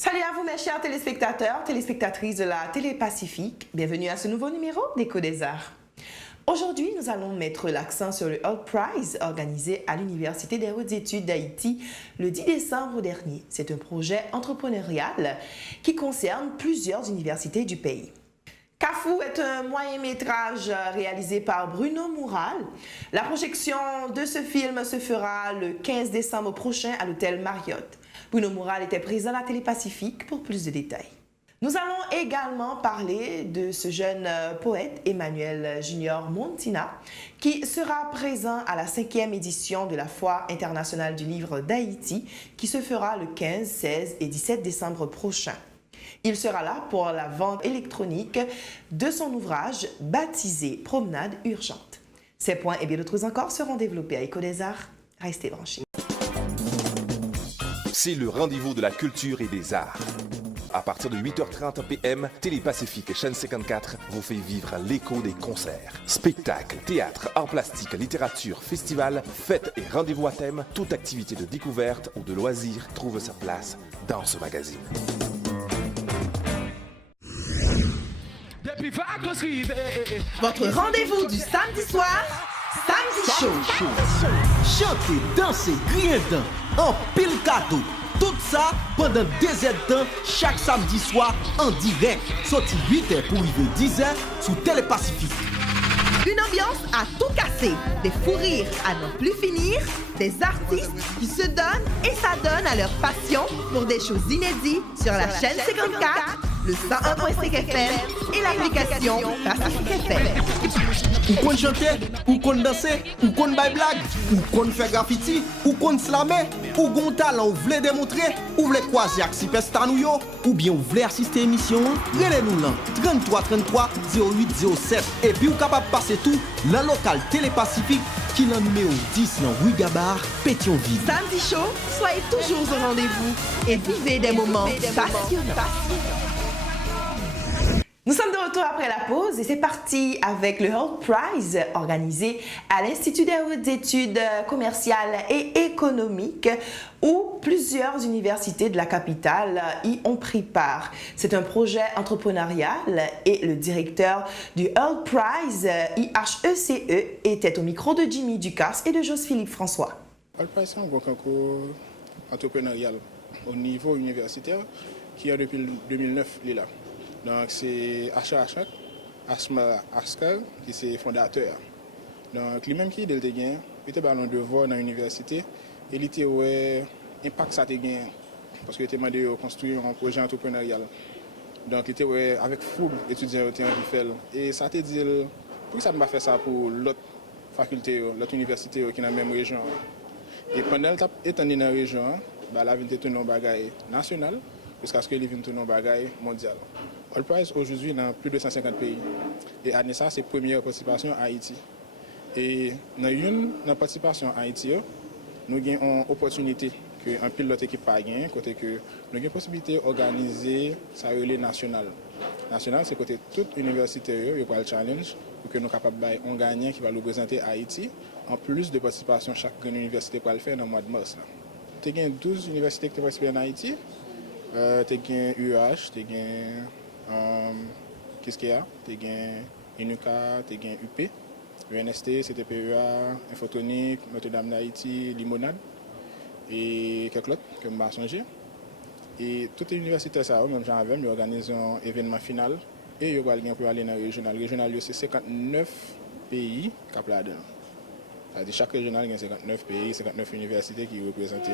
Salut à vous mes chers téléspectateurs, téléspectatrices de la Télé Pacifique. Bienvenue à ce nouveau numéro d'Écho des Arts. Aujourd'hui, nous allons mettre l'accent sur le Hult Prize organisé à l'Université des hautes études d'Haïti le 10 décembre dernier. C'est un projet entrepreneurial qui concerne plusieurs universités du pays. Cafou est un moyen-métrage réalisé par Bruno Moural. La projection de ce film se fera le 15 décembre prochain à l'hôtel Marriott. Bruno Moural était présent à la Télé Pacifique pour plus de détails. Nous allons également parler de ce jeune poète, Emmanuel Junior Montina, qui sera présent à la 5e édition de la Foire internationale du livre d'Haïti, qui se fera le 15, 16 et 17 décembre prochain. Il sera là pour la vente électronique de son ouvrage baptisé Promenade urgente. Ces points et bien d'autres encore seront développés à Écho des Arts. Restez branchés. C'est le rendez-vous de la culture et des arts. À partir de 8h30 p.m., Télé Pacifique chaîne 54 vous fait vivre l'écho des concerts. Spectacles, théâtre, arts plastiques, littérature, festivals, fêtes et rendez-vous à thème, toute activité de découverte ou de loisir trouve sa place dans ce magazine. Votre rendez-vous du samedi soir, Samedi Show. Chanter, danser, griller dedans, en pile cadeau. Tout ça pendant 2 heures de temps, chaque samedi soir en direct. Sorti 8h pour arriver 10h sur Télé Pacifique. Une ambiance à tout casser, des fous rires à n'en plus finir, des artistes qui se donnent et s'adonnent à leur passion pour des choses inédites sur la chaîne 54, le 101.5 FM et l'application Pacifique FM. Ou qu'on chante, ou qu'on danse, ou qu'on baille blague, ou qu'on fait graffiti, ou qu'on slammer, ou qu'on talent, ou voulez démontrer, ou voulez croiser avec superstar nou yo, ou bien ou voulez assister à l'émission, relez-nous là, 33 33 08 07. Et puis ou capable de passer tout, dans local Télé Pacifique, qui est le numéro 10 dans Rue Gabard, Pétionville. Samedi Show, soyez toujours au rendez-vous et vivez des moments passionnants. Nous sommes de retour après la pause et c'est parti avec le Hult Prize organisé à l'Institut des hautes études commerciales et économiques où plusieurs universités de la capitale y ont pris part. C'est un projet entrepreneurial et le directeur du Hult Prize, IHECE, était au micro de Jimmy Ducasse et de Joseph-Philippe François. Hult Prize, c'est un concours entrepreneurial au niveau universitaire qui a depuis 2009 là. Donc c'est Asha Ashak, Asma Askar qui est fondateur. Donc lui-même qui est il était ballon de voir dans l'université et il était ouais impact ça gagné parce qu'il était demandé de construire un projet entrepreneurial. Donc il était ouais avec fougue étudiants qui faire et ça te dit pourquoi ça ne pas faire ça pour l'autre faculté, l'autre université qui est dans la même région. Et pendant étant dans la région, bah la ville était un bagage national jusqu'à ce que les villes tournent un bagage mondial. Hult Prize aujourd'hui dans plus de 150 pays. Et à ça, c'est la première participation à Haïti. Et dans une participation à Haïti, nous avons une opportunité qu'un pilote équipe pas gagné, côté que nous avons une possibilité d'organiser ça relais national. National, c'est côté toute université, il y a le challenge pour que nous soyons capables d'un gagnant qui va nous présenter Haïti, en plus de participation chaque université pour le faire dans le mois de mars. Il y a 12 universités qui participent en Haïti. Tu as UH, tu as qu'est-ce qu'il y a? Tu as INUCA, tu as UP, UNST, CTPEA, Infotonique, Notre-Dame d'Haïti, Limonade et quelques autres que je vais changer. Et toutes les universités, même j'en avais, ils organisent un événement final et ils vont aller dans le régional. Le régional, c'est 59 pays qui sont là-dedans. C'est-à-dire chaque régional, il y a 59 pays, 59 universités qui représentent.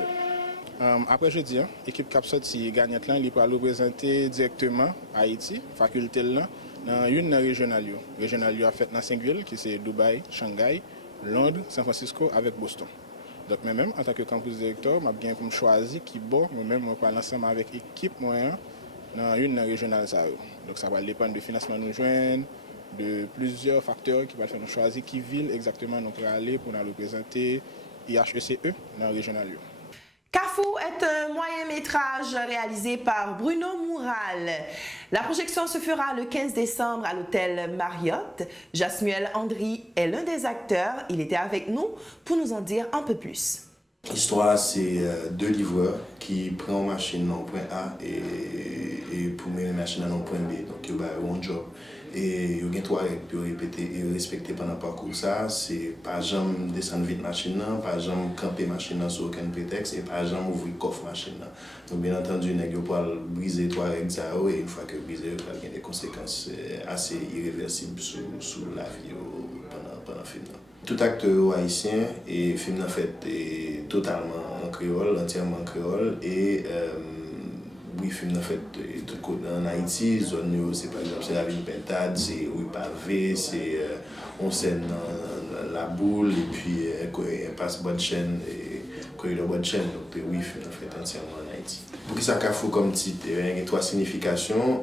Après jeudi, l'équipe Capsot qui gagne il va représenter directement Haïti, faculté là, dans une régionale. Régionale a fait dans 5 villes qui sont Dubaï, Shanghai, Londres, San Francisco avec Boston. Donc moi-même en tant que campus directeur, je bien comme choisi qui bon, moi-même on parle ensemble avec l'équipe moyen dans une régionale ça. Donc ça va dépendre du financement nous joindre, de plusieurs facteurs qui vont faire nous choisir qui ville exactement nous pour aller pour nous représenter IHECE dans la régionale. Cafou est un moyen-métrage réalisé par Bruno Moural. La projection se fera le 15 décembre à l'hôtel Marriott. Jasmuel Andry est l'un des acteurs. Il était avec nous pour nous en dire un peu plus. L'histoire, c'est deux livreurs qui prennent une machine dans le point A et pour mener la machine dans le point B. Donc, ils ont un job. Et ils ont trois règles pour répéter et respecter pendant le parcours. Ça, c'est pas jamais descendre vite machine, pas jamais camper machine sans aucun prétexte et pas jamais ouvrir le coffre machine. Donc, bien entendu, ils vont briser trois règles et une fois que brisé, il va y avoir des conséquences assez irréversibles sur la vie pendant le film. Tout acteur haïtien et le film en fait est totalement en créole, entièrement en créole et oui, le film en fait tout en Haïti, zone c'est par exemple c'est la ville Pentade, c'est Rue Pavé, c'est on scène dans la boule et puis passe bonne chaîne et corridor bonne chaîne donc oui, le film en fait entièrement en Haïti. Pour que ça Kafou comme titre, il y a trois significations.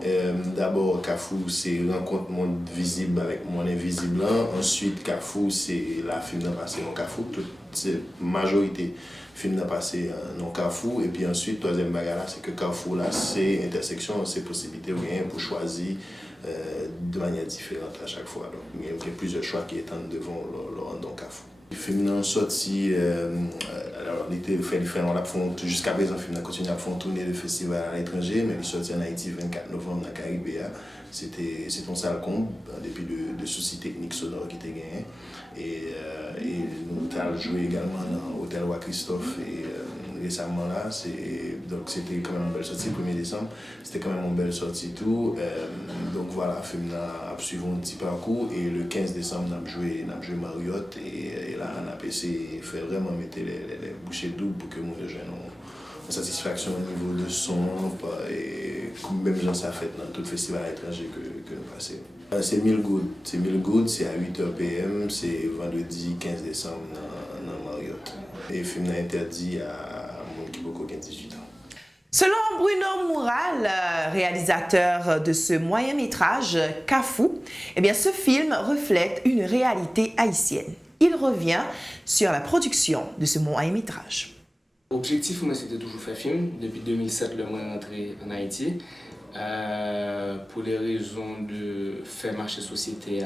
D'abord, Kafou, c'est rencontre monde visible avec monde invisible. Ensuite, Kafou, c'est la film dans passé non Kafou. Toute majorité film dans passé non Kafou. Et puis ensuite, troisième bagarre, c'est que Kafou, là, c'est intersection, c'est possibilité rien pour choisir de manière différente à chaque fois. Donc, il y a plusieurs choix qui étendent devant le Kafou. Le film est sorti, alors il était fait différent, jusqu'à présent le film continue à faire tourner le festival à l'étranger, mais il est sorti en Haïti le 24 novembre dans le Caribéa. C'est un salle comble, depuis de soucis techniques sonores qui étaient gagnés. Et nous avons joué également dans l'hôtel Roi Christophe récemment là, donc c'était quand même une belle sortie, le 1er décembre, c'était quand même une belle sortie tout. Donc voilà, le film a suivi un petit parcours et le 15 décembre, on a joué Marriott et là on a essayé de faire vraiment mettre les bouchées doubles pour que nous rejoignions une satisfaction au niveau de son et même gens ça fait dans tout le festival étranger que nous passons. C'est Mille Good, c'est à 8h PM, c'est vendredi 15 décembre dans Marriott. Et le film est interdit à mon qui a 18 ans. Selon Bruno Moural, réalisateur de ce moyen-métrage Kafou, eh bien, ce film reflète une réalité haïtienne. Il revient sur la production de ce moyen-métrage. L'objectif, moi, c'était toujours faire film. Depuis 2007, le mois rentré en Haïti. Pour les raisons de faire marcher société,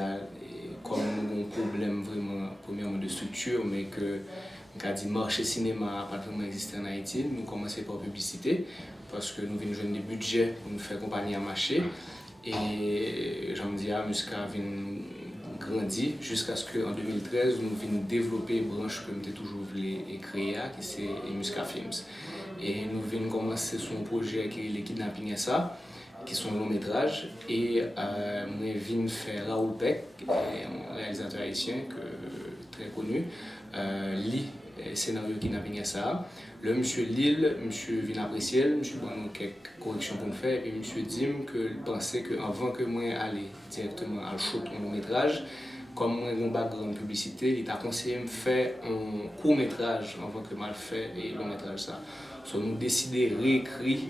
comme nous avons un problème vraiment, premièrement, de structure, mais que on a dit marché cinéma n'a pas vraiment existé en Haïti. Nous commençons par publicité parce que nous venons jouer des budgets pour nous faire compagnie à marcher. Et j'en dis à Musca vient grandir jusqu'à ce qu'en 2013 nous venions développer une branche que nous avons toujours voulu créer, qui c'est Musca Films. Et nous venons commencer son projet qui est le Kidnapping SA, qui sont long métrage. Et nous venons faire Raoul Peck, un réalisateur haïtien très connu, lit scénario Kidnapping SA. Le monsieur Lille, monsieur vient apprécier, monsieur prend quelques corrections pour nous faire, et monsieur dit que pensait qu'avant que moi aller directement à shoot un long métrage, comme moi j'ai un background publicité, il a conseillé de faire un court métrage avant que mal fait et long métrage ça. So, nous décidé de réécrire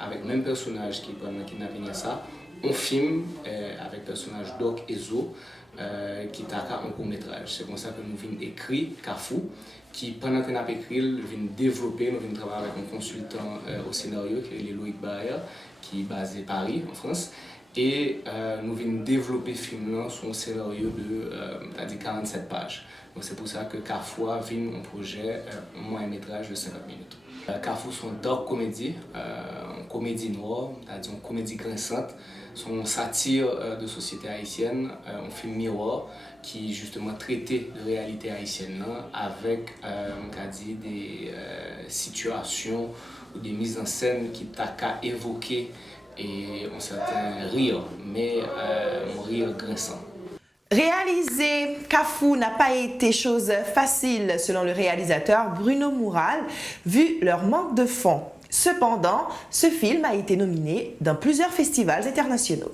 avec le même personnage qui pendant Kidnapping SA, un film avec le personnage Doc et Zo qui est un court métrage. C'est comme ça que nous venons écrire Kafou, qui pendant que nous avons écrit, nous venons développer, nous venons travailler avec un consultant au scénario qui est Loïc Baer, qui est basé à Paris, en France. Et nous venons développer le film sur un scénario de 47 pages. Donc c'est pour ça que Kafou vient un projet, un moyen métrage de 50 minutes. Kafou c'est une dark comédie, une comédie noire, c'est-à-dire une comédie grinçante. C'est une satire de société haïtienne, un film miroir qui justement traitait de réalité haïtienne avec des situations ou des mises en scène qui t'a qu'à évoquer et un certain rire, mais un rire grinçant. Réaliser Kafou n'a pas été chose facile selon le réalisateur Bruno Moural, vu leur manque de fonds. Cependant, ce film a été nominé dans plusieurs festivals internationaux.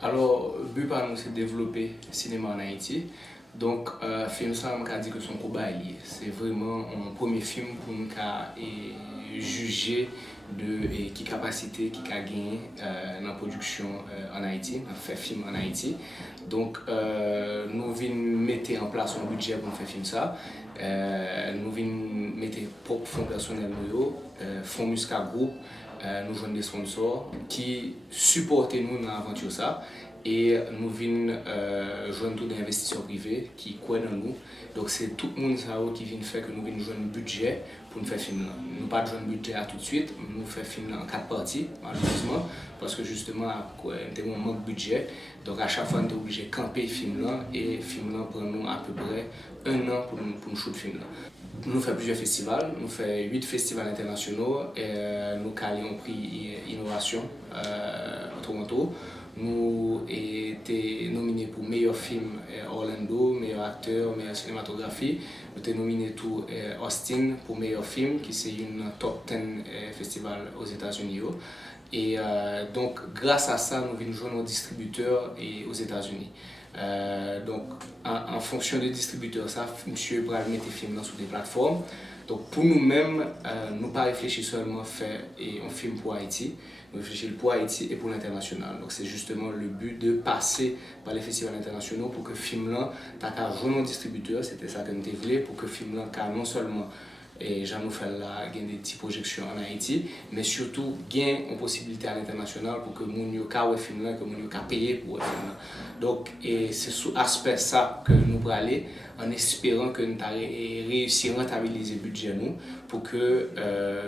Alors, le but pour nous, c'est de développer le cinéma en Haïti. Donc, le film, ça, on a dit que son combat est lié. C'est vraiment un premier film pour nous juger de qui capacité qui a gagné dans la production en Haïti, dans faire film en Haïti. Donc nous venons mettre en place un budget pour faire film ça. Nous venons mettre propre fonds personnels fonds Musca Group, nous joignons des sponsors qui supportent nous dans l'aventure ça. et nous venons joindre tous des investisseurs privés qui croient dans nous. Donc c'est tout le monde qui vient faire que nous venons joindre un budget pour nous faire film là. Nous pas joindre budget à tout de suite, nous faire film là en 4 parties malheureusement parce que justement nous avons un manque de budget. Donc à chaque fois nous sommes obligés de camper film là et film là prend nous à peu près 1 an pour nous shooter film là. Nous faisons plusieurs festivals, nous faisons 8 festivals internationaux et nous avons prix innovation à Toronto. Nous avons été nominés pour meilleur film Orlando, meilleur acteur, meilleure cinématographie. Nous avons été nominés pour Austin pour meilleur film, qui c'est une top 10 festival aux États-Unis. Et donc, grâce à ça, nous venons jouer nos distributeurs aux États-Unis. Donc, en fonction des distributeurs, ça, monsieur Bral met des films sur des plateformes. Donc, pour nous-mêmes, nous ne pas réfléchir seulement à faire un film pour Haïti, nous réfléchissons pour Haïti et pour l'international. Donc, c'est justement le but de passer par les festivals internationaux pour que le film-là, t'as qu'à jouer nos distributeurs, c'était ça que nous voulons, pour que le film-là, non seulement et j'en fait là gain des petites projections en Haïti mais surtout gain une possibilité à l'international pour que mon yo ka ouais film là que mon yo ka payer pour film là. Donc et c'est sous aspect ça que nous pour aller en espérant que nous réussir à rentabiliser le budget nous pour que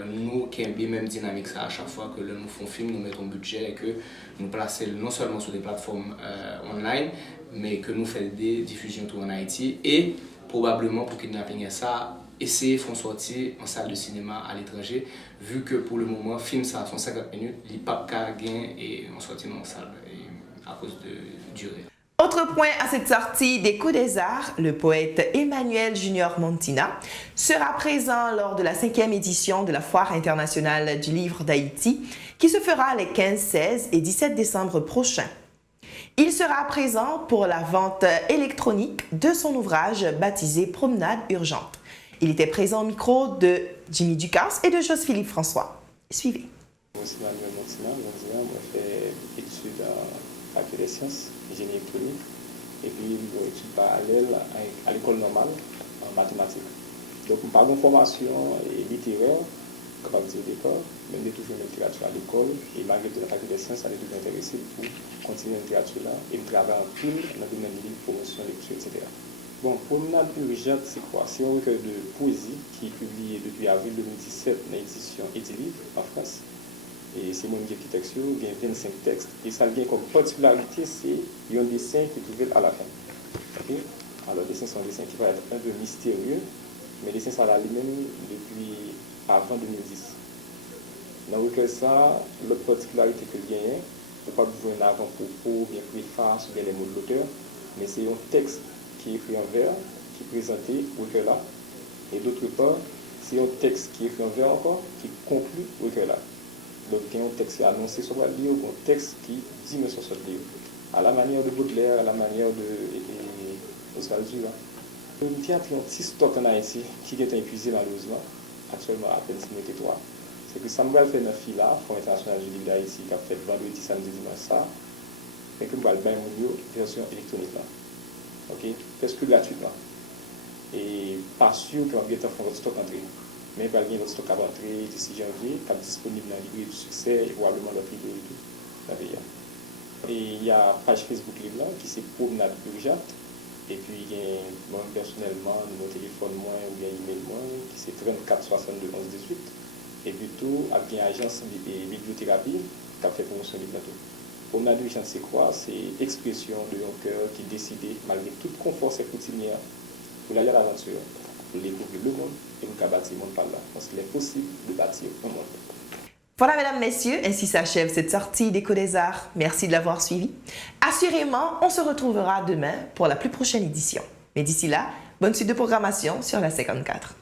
nous qui aient même dynamique ça à chaque fois que nous faisons film nous mettons budget et que nous placer non seulement sur des plateformes online mais que nous faisons des diffusions tout en Haïti et probablement pour kidnapper ça essayer de faire sortir en salle de cinéma à l'étranger, vu que pour le moment, film ça sont 50 minutes, il n'y a pas de gain et on sortit en salle à cause de durée. Autre point à cette sortie d'Écho des Arts, le poète Emmanuel Junior Montina sera présent lors de la 5e édition de la Foire internationale du livre d'Haïti, qui se fera les 15, 16 et 17 décembre prochains. Il sera présent pour la vente électronique de son ouvrage baptisé Promenade urgente. Il était présent au micro de Jimmy Ducasse et de José-Philippe François. Suivez. Moi, c'est Emmanuel Montina. Moi, je fais études en faculté des sciences, génie électronique, et puis une étude parallèle à l'école normale en mathématiques. Donc, je parle de formation littéraire, capable de dire au départ, même de toujours une littérature à l'école, et malgré la faculté des sciences, ça est tout intéressé pour continuer la littérature-là, et je travaille en film, dans le domaine de livre, promotion, lecture, etc. Bon, Promenade urgente, c'est quoi? C'est un recueil de poésie qui est publié depuis avril 2017 dans l'édition Edilivre en France. Et c'est mon architecture, il y a 25 textes. Et ça vient comme particularité, c'est qu'il y a un dessin qui est trouvé à la fin. Okay? Alors, les dessins sont des dessins qui vont être un peu mystérieux, mais les dessins sont là lui-même depuis avant 2010. Dans le recueil, ça, l'autre particularité que il y a, il n'y a pas besoin d'avant-propos, bien préface, ou bien les mots de l'auteur, mais c'est un texte qui est écrit en vers, qui est présenté au recueil-là. Et d'autre part, c'est un texte qui est écrit en vers encore, qui conclut au recueil-là. Donc, il y a un texte qui est annoncé sur le livre, un texte qui dit mais sur ce livre. À la manière de Baudelaire, à la manière de Oswald Duras. Le théâtre a un petit stock en Haïti qui est épuisé malheureusement, actuellement à peine 3. C'est que Samuel fait une fille là, Fonds international du livre d'Haïti, qui a fait vendredi, samedi, dimanche ça, mais que nous allons bien une version électronique là. Ok, presque gratuitement. Et pas sûr qu'on va faire votre stock entrée. Mais il va y avoir votre stock à rentrer d'ici janvier, qui est disponible dans la librairie du succès et probablement dans la librairie tout. Et il y a une page Facebook libre là, qui c'est Promenade urgente. Et puis il y a moi personnellement, mon téléphone moi ou bien email moi, qui c'est 34 62 11 18. Et puis tout, avec une agence de bibliothérapie qui a fait promotion du plateau. Promenade urgente, c'est quoi? C'est expression de un cœur qui décide, malgré tout confort coutumière, pour aller à l'aventure, pour découvrir le monde et nous bâtir le monde par là. Parce qu'il est possible de bâtir un monde. Voilà, mesdames, messieurs, ainsi s'achève cette sortie d'Écho des Arts. Merci de l'avoir suivi. Assurément, on se retrouvera demain pour la plus prochaine édition. Mais d'ici là, bonne suite de programmation sur la 54.